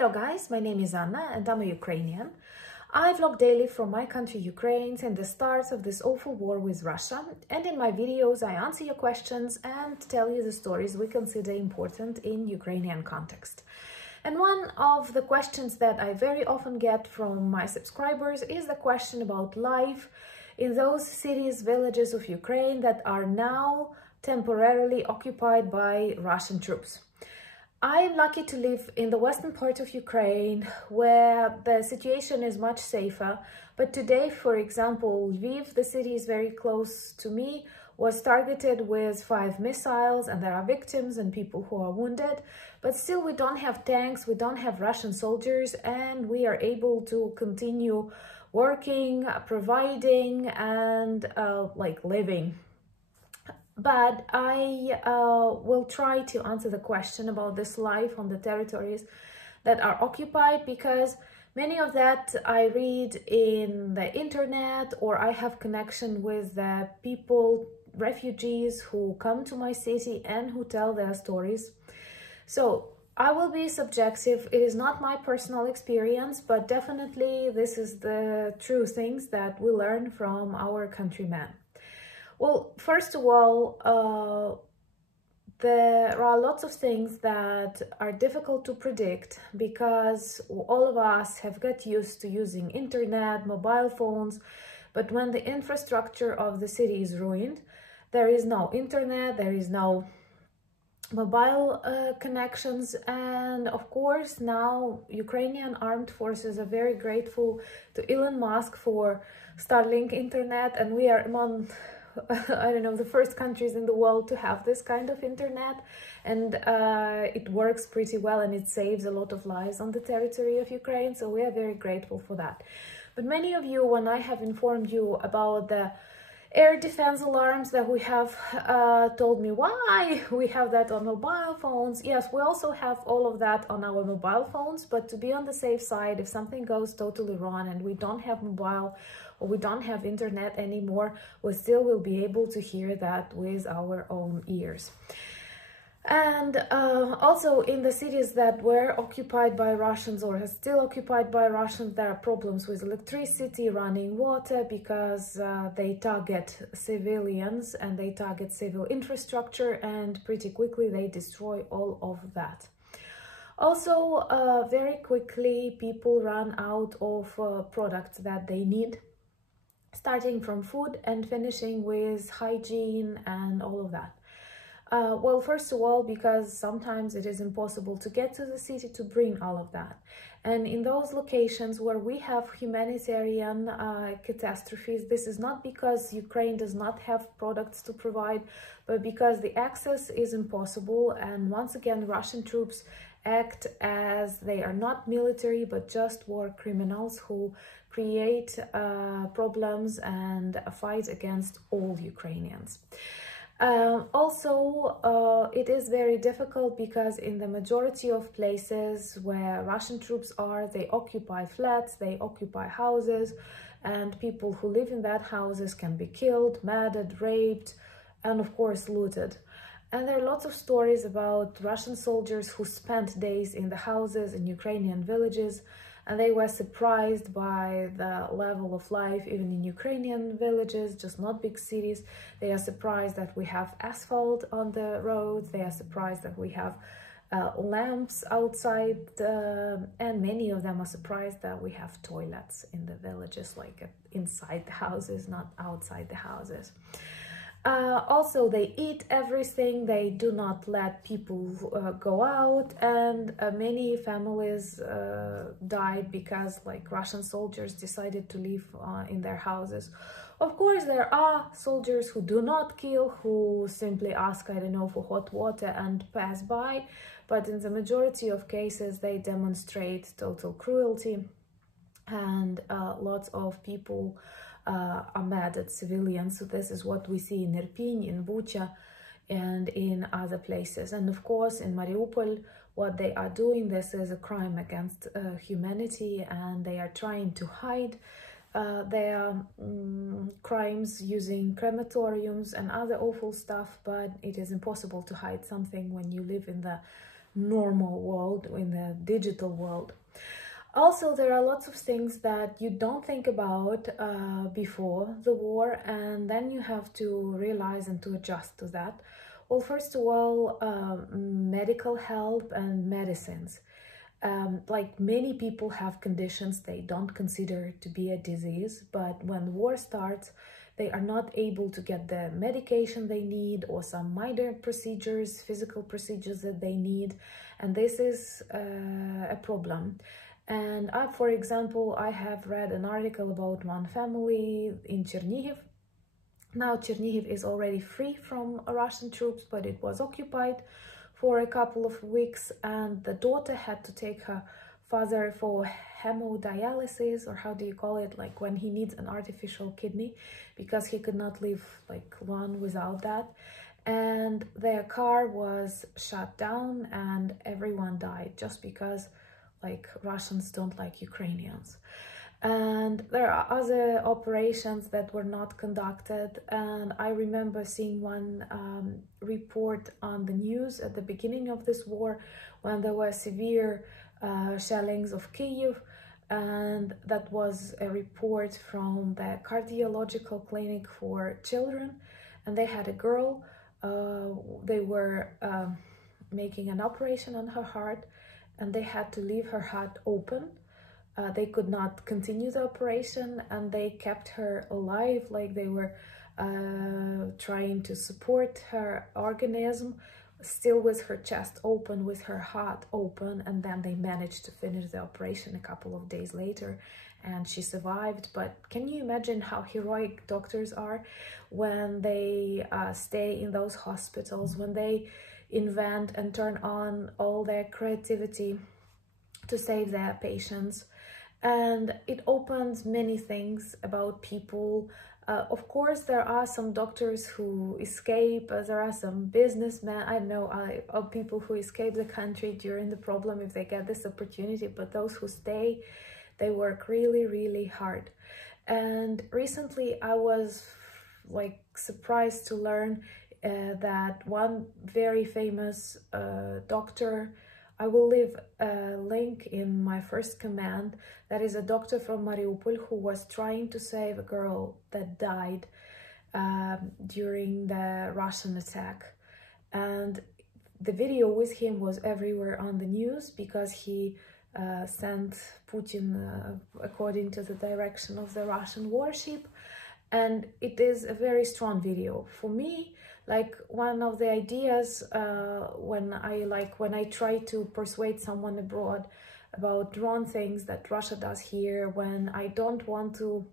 Hello guys, my name is Anna and I'm a Ukrainian. I vlog daily from my country Ukraine and the start of this awful war with Russia, and in my videos I answer your questions and tell you the stories we consider important in Ukrainian context. And one of the questions that I very often get from my subscribers is the question about life in those cities, villages of Ukraine that are now temporarily occupied by Russian troops. I'm lucky to live in the western part of Ukraine where the situation is much safer, but today, for example, Lviv, the city is very close to me, was targeted with 5 missiles and there are victims and people who are wounded, but still we don't have tanks, we don't have Russian soldiers, and we are able to continue working, providing and living. But I will try to answer the question about this life on the territories that are occupied, because many of that I read in the internet, or I have connection with the people, refugees who come to my city and who tell their stories. So I will be subjective. It is not my personal experience, but definitely this is the true things that we learn from our countrymen. Well, first of all, there are lots of things that are difficult to predict because all of us have got used to using internet, mobile phones, but when the infrastructure of the city is ruined, there is no internet, there is no mobile connections, and of course now Ukrainian armed forces are very grateful to Elon Musk for Starlink internet, and we are among I don't know, the first countries in the world to have this kind of internet, and it works pretty well and it saves a lot of lives on the territory of Ukraine, so we are very grateful for that. But many of you, when I have informed you about the air defense alarms that we have, told me why we have that on mobile phones. Yes, we also have all of that on our mobile phones, but to be on the safe side, if something goes totally wrong and we don't have mobile or we don't have internet anymore, we still will be able to hear that with our own ears. And also in the cities that were occupied by Russians or are still occupied by Russians, there are problems with electricity, running water, because they target civilians and they target civil infrastructure, and pretty quickly they destroy all of that. Also, very quickly people run out of products that they need, starting from food and finishing with hygiene and all of that. Well, first of all, because sometimes it is impossible to get to the city to bring all of that. And in those locations where we have humanitarian catastrophes, this is not because Ukraine does not have products to provide, but because the access is impossible. And once again, Russian troops act as they are not military, but just war criminals who create problems and fight against all Ukrainians. Also, it is very difficult because in the majority of places where Russian troops are, they occupy flats, they occupy houses, and people who live in that houses can be killed, murdered, raped, and of course looted. And there are lots of stories about Russian soldiers who spent days in the houses in Ukrainian villages, and they were surprised by the level of life even in Ukrainian villages, just not big cities. They are surprised that we have asphalt on the roads, they are surprised that we have lamps outside, and many of them are surprised that we have toilets in the villages, like inside the houses, not outside the houses. Also, they eat everything, they do not let people go out, and many families died because Russian soldiers decided to live in their houses. Of course, there are soldiers who do not kill, who simply ask, I don't know, for hot water and pass by, but in the majority of cases they demonstrate total cruelty, and lots of people are mad at civilians. So this is what we see in Irpin, in Bucha, and in other places. And of course, in Mariupol, what they are doing, this is a crime against humanity, and they are trying to hide their crimes using crematoriums and other awful stuff, but it is impossible to hide something when you live in the normal world, in the digital world. Also, there are lots of things that you don't think about before the war, and then you have to realize and to adjust to that. Well, first of all, medical help and medicines. Like many people have conditions they don't consider to be a disease, but when war starts, they are not able to get the medication they need, or some minor procedures, physical procedures that they need, and this is a problem. And for example, I have read an article about one family in Chernihiv. Now Chernihiv is already free from Russian troops, but it was occupied for a couple of weeks, and the daughter had to take her father for hemodialysis, or how do you call it, like when he needs an artificial kidney, because he could not live like one without that. And their car was shut down and everyone died just because like Russians don't like Ukrainians. And there are other operations that were not conducted, and I remember seeing one report on the news at the beginning of this war when there were severe shellings of Kyiv, and that was a report from the cardiological clinic for children, and they had a girl. They were making an operation on her heart, and they had to leave her heart open. They could not continue the operation, and they kept her alive, like they were trying to support her organism, still with her chest open, with her heart open, and then they managed to finish the operation a couple of days later, and she survived. But can you imagine how heroic doctors are when they stay in those hospitals, when they invent and turn on all their creativity to save their patients? And it opens many things about people. Of course, there are some doctors who escape, there are some businessmen, I know of people who escape the country during the problem if they get this opportunity, but those who stay, they work really, really hard. And recently I was like surprised to learn that one very famous doctor, I will leave a link in my first comment, that is a doctor from Mariupol who was trying to save a girl that died during the Russian attack. And the video with him was everywhere on the news because he sent Putin according to the direction of the Russian warship. And it is a very strong video. For me, like one of the ideas when I try to persuade someone abroad about wrong things that Russia does here, when I don't want to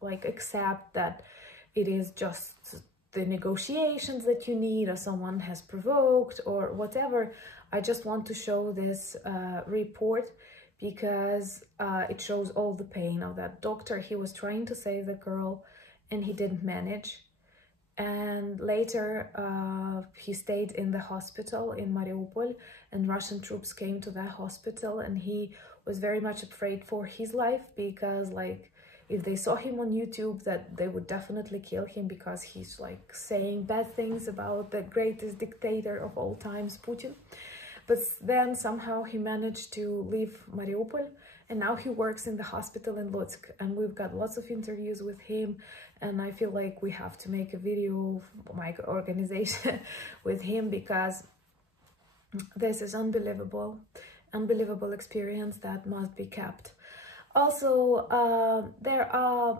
like accept that it is just the negotiations that you need, or someone has provoked or whatever, I just want to show this report because it shows all the pain of that doctor. He was trying to save the girl and he didn't manage. And later he stayed in the hospital in Mariupol, and Russian troops came to that hospital, and he was very much afraid for his life because like if they saw him on YouTube, that they would definitely kill him because he's like saying bad things about the greatest dictator of all times, Putin. But then somehow he managed to leave Mariupol, and now he works in the hospital in Lutsk, and we've got lots of interviews with him, and I feel like we have to make a video for my organization with him because this is unbelievable experience that must be kept. Also, there are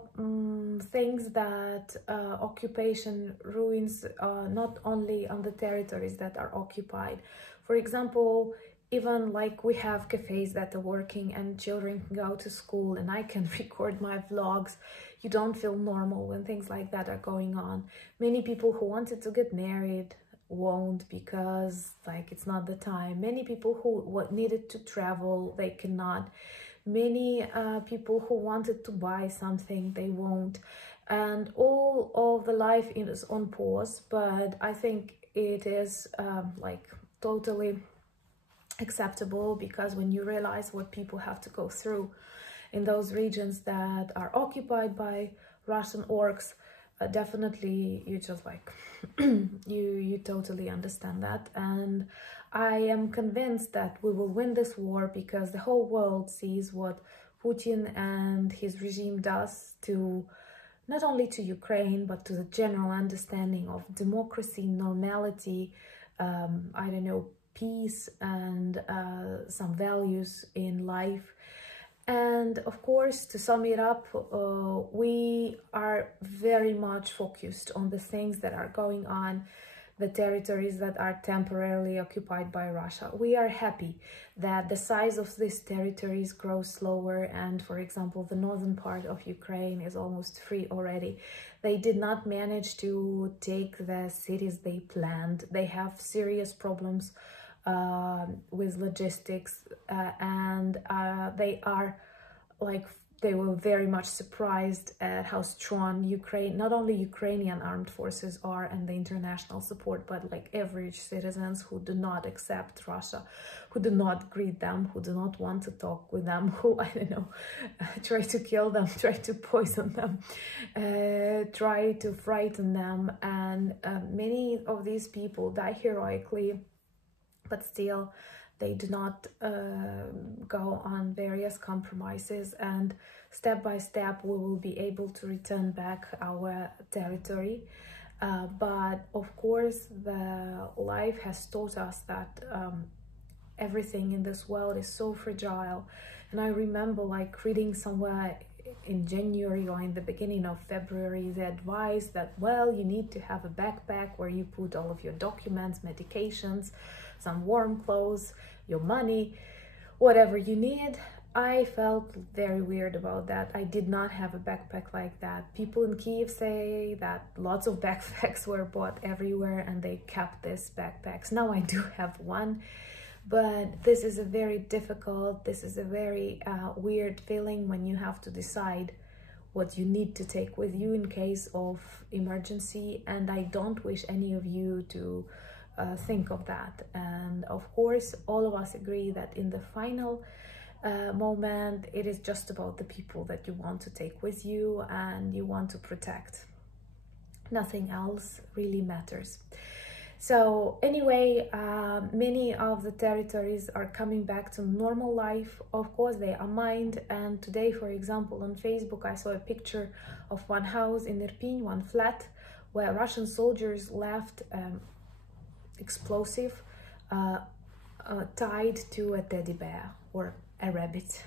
things that occupation ruins not only on the territories that are occupied. For example, even like we have cafes that are working and children can go to school and I can record my vlogs. You don't feel normal when things like that are going on. Many people who wanted to get married won't because like it's not the time. Many people who needed to travel, they cannot. Many people who wanted to buy something, they won't. And all of the life is on pause, but I think it is like totally acceptable, because when you realize what people have to go through in those regions that are occupied by Russian orcs, definitely you just like you totally understand that. And I am convinced that we will win this war because the whole world sees what Putin and his regime does to not only to Ukraine, but to the general understanding of democracy, normality, I don't know, peace, and some values in life. And of course, to sum it up, we are very much focused on the things that are going on, the territories that are temporarily occupied by Russia. We are happy that the size of these territories grows slower, and for example, the northern part of Ukraine is almost free already. They did not manage to take the cities they planned. They have serious problems with logistics, and they were very much surprised at how strong not only Ukrainian armed forces are and the international support, but like average citizens who do not accept Russia, who do not greet them, who do not want to talk with them, who, I don't know, try to kill them, try to poison them, try to frighten them. And many of these people die heroically, but still they do not go on various compromises, and step by step we will be able to return back our territory. But of course, the life has taught us that everything in this world is so fragile. And I remember like reading somewhere in January or in the beginning of February the advice that, well, you need to have a backpack where you put all of your documents, medications, some warm clothes, your money, whatever you need. I felt very weird about that. I did not have a backpack like that. People in Kiev say that lots of backpacks were bought everywhere and they kept these backpacks. Now I do have one, but this is a very difficult, this is a very weird feeling when you have to decide what you need to take with you in case of emergency. And I don't wish any of you to think of that. And of course, all of us agree that in the final moment, it is just about the people that you want to take with you and you want to protect. Nothing else really matters. So anyway, many of the territories are coming back to normal life. Of course, they are mined. And today, for example, on Facebook, I saw a picture of one house in Irpin, one flat, where Russian soldiers left explosive tied to a teddy bear or a rabbit.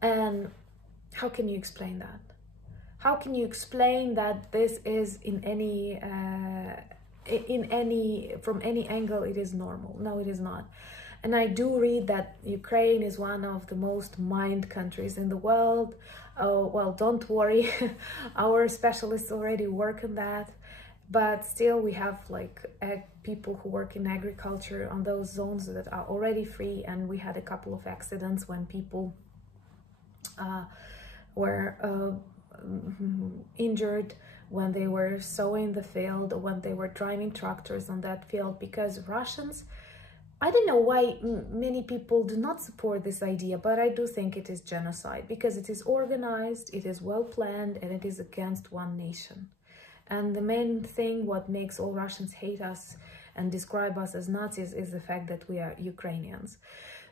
And how can you explain that? How can you explain that this is from any angle it is normal? No, it is not. And I do read that Ukraine is one of the most mined countries in the world. Oh, well, don't worry, our specialists already work on that. But still, we have like people who work in agriculture on those zones that are already free. And we had a couple of accidents when people were injured when they were sowing the field or when they were driving tractors on that field, because Russians, I don't know why many people do not support this idea, but I do think it is genocide because it is organized, it is well planned, and it is against one nation. And the main thing what makes all Russians hate us and describe us as Nazis is the fact that we are Ukrainians.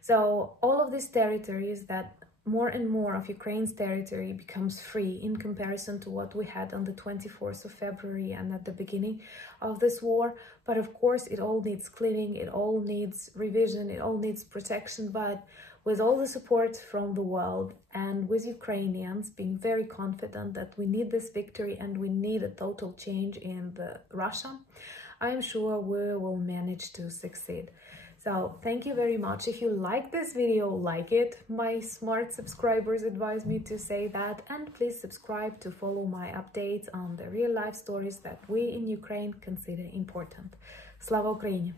So all of these territories, that more and more of Ukraine's territory becomes free in comparison to what we had on the 24th of February and at the beginning of this war. But of course, it all needs cleaning, it all needs revision, it all needs protection. But with all the support from the world and with Ukrainians being very confident that we need this victory and we need a total change in Russia, I am sure we will manage to succeed. So thank you very much. If you like this video, like it. My smart subscribers advise me to say that. And please subscribe to follow my updates on the real life stories that we in Ukraine consider important. Slava Ukraini!